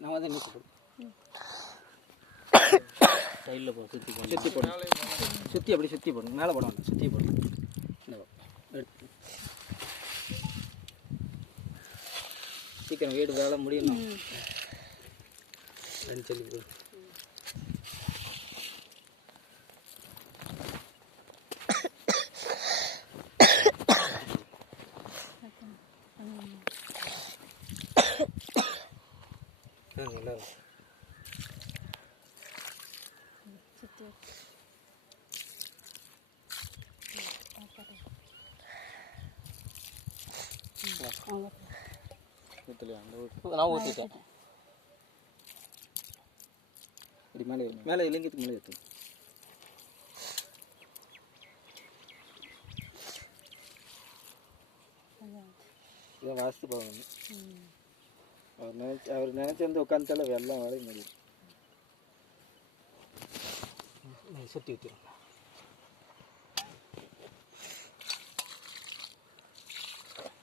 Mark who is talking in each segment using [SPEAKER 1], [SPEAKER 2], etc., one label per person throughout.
[SPEAKER 1] நான் வந்து நீச்சு
[SPEAKER 2] சைடில் போ சுற்றி போ
[SPEAKER 1] சுற்றி போடு சுற்றி அப்படி சுற்றி போடு மேலே போட வேண்டாம் சுற்றி போடு இந்த பக்கம். எடுத்து சீக்கிரம் வீடு வேலை முடியணும். சொல்லி ஆ, நல்லா. இருக்கு.
[SPEAKER 2] ஊற்றலையா அந்த நான் ஊற்றிட்டேன்
[SPEAKER 1] இப்படி மேலே. மேலே இலங்கைக்கு மேலே ஏற்று இதான் வாஸ்து பவன் அவர் நினைச்சு அவர் நினைச்சு வந்து உட்காந்துட்டால வெள்ளம் வேலையும் முடியும் சுற்றி ஊற்றிடும்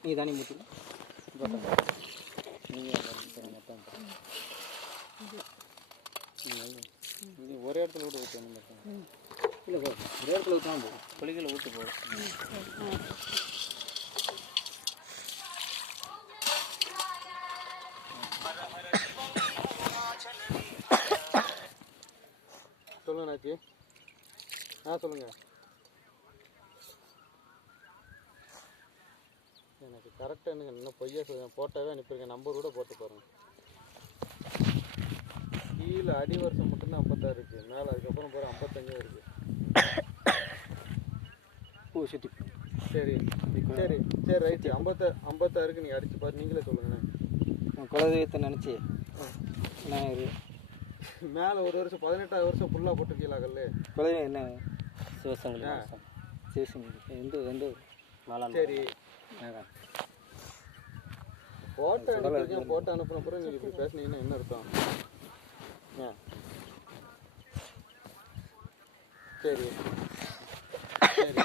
[SPEAKER 1] நீ தானே ஊற்றிடும்
[SPEAKER 2] இது ஒரே இடத்துல கூட ஊற்றணும்
[SPEAKER 1] இல்லை ஒரே இடத்துல ஊற்றினா போதும்
[SPEAKER 2] குளிக்கல ஊற்று போடும் நாச்சி ஆ சொல்லுங்க. எனக்கு கரெக்டாக எனக்கு இன்னும் பொய்யா சொல்லுங்க போட்டாவே அனுப்பியிருக்கேன். நம்பர் கூட போட்டு பாருங்க. கீழே அடி வருஷம் மட்டும்தான் ஐம்பத்தாறு இருக்குது மேலே அதுக்கப்புறம் போகிற ஐம்பத்தஞ்சு இருக்குது
[SPEAKER 1] பூ
[SPEAKER 2] சரி. சரி சரி ரைட்டு ஐம்பத்தாறு ஐம்பத்தாறுக்கு நீங்கள் அடிச்சு பாரு. நீங்களே சொல்லுங்கண்ணே
[SPEAKER 1] குலதெய்வத்தை நினச்சி நான்
[SPEAKER 2] மேலே ஒரு வருஷம் பதினெட்டாவது வருஷம் ஃபுல்லாக போட்டிருக்கீங்களாகல்ல
[SPEAKER 1] குலதெய்வம் என்ன? சிவசங்கர் சிவசங்கர் எந்த எந்த நாலாம்
[SPEAKER 2] சரி. ஃபோட்டோ அனுப்பியிருக்கேன் ஃபோட்டோ அனுப்பின பிறகு நீங்கள் இப்படி பேசுனீங்கன்னா என்ன அர்த்தம்? சரி. சரி.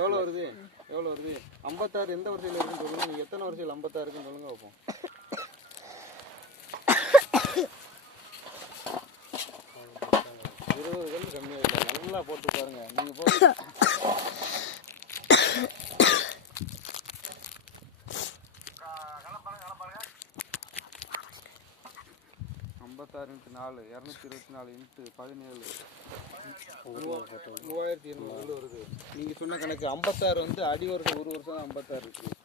[SPEAKER 2] எவ்வளோ வருது? எவ்வளோ வருது? ஐம்பத்தாறு எந்த வரிசையில் இருக்குன்னு சொல்லுங்க. நீங்கள் எத்தனை வரிசையில் ஐம்பத்தாறு இருக்குன்னு சொல்லுங்க வைப்போம் இருபது கல் கம்மியாக இல்லை நல்லா போட்டு பாருங்க. நீங்கள் போட்டு ஐம்பத்தாறு இன்ட்டு நாலு இரநூத்தி இருபத்தி நாலு இன்ட்டு பதினேழு. மூவாயிரத்தி இருநூறு வருது. நீங்கள் சொன்ன கணக்கு ஐம்பத்தாறு வந்து அடி வருஷம் ஒரு வருஷம் ஐம்பத்தாறு இருக்குது